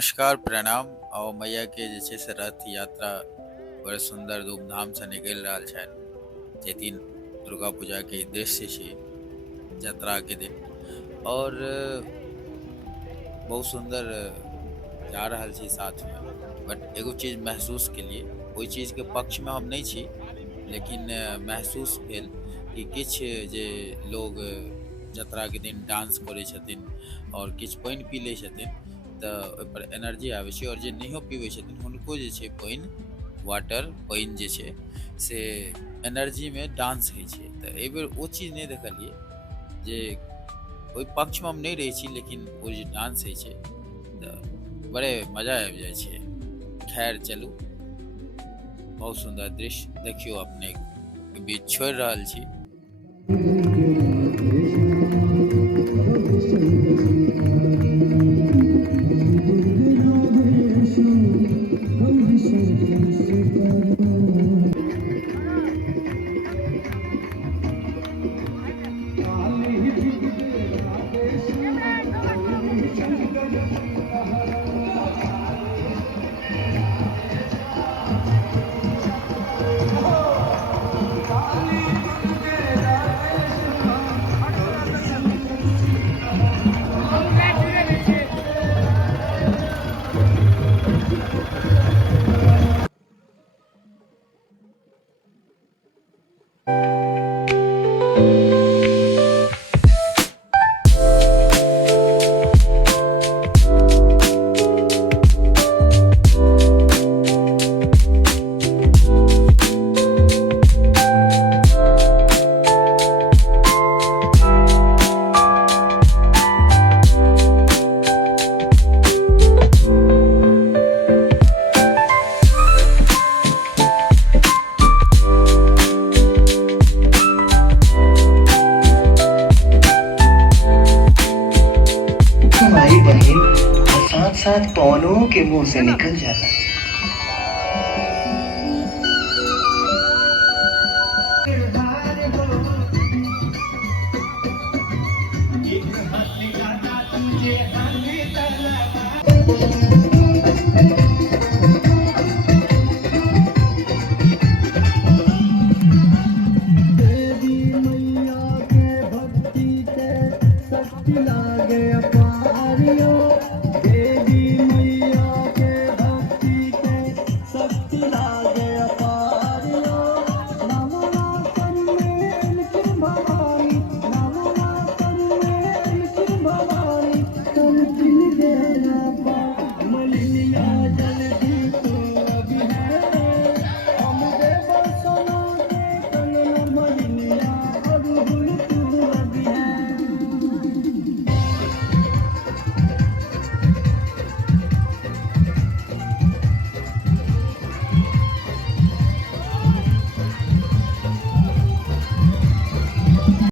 नमस्कार, प्रणाम। और मैया के जे छै से रथ यात्रा बड़ सुंदर धूमधाम से निकलि रहल छनि। जे दिन दुर्गा पूजा के दृश्य छै, यात्रा के दिन। और बहुत सुंदर जा रहल छी साथ में। बट एगो चीज महसूस के लिए, ओहि चीज के पक्ष में हम नहीं छी, लेकिन महसूस भेल कि किछु जे लोग यात्रा के दिन डांस करे छथिन और किछु पानि पी लै छथिन तऽ ओहिपर एनर्जी आबै छै। और जे नहियो पीबै छथिन हुनको जे छै पानि, वाटर पानि जे छै से एनर्जी में डांस होइ छै। तऽ एहि बेर ओ चीज नहीं देखलिए जे ओहि पक्ष में हम नहीं रही छी, लेकिन ओ जे डांस होइ छै तऽ बड़े मजा आबि जाइ छै। खैर चलू, बहुत सुंदर दृश्य देखियो अपने के बीच छोड़ रहल छी। हमारी बहन और साथ साथ पवनों के मुंह से निकल जाता है।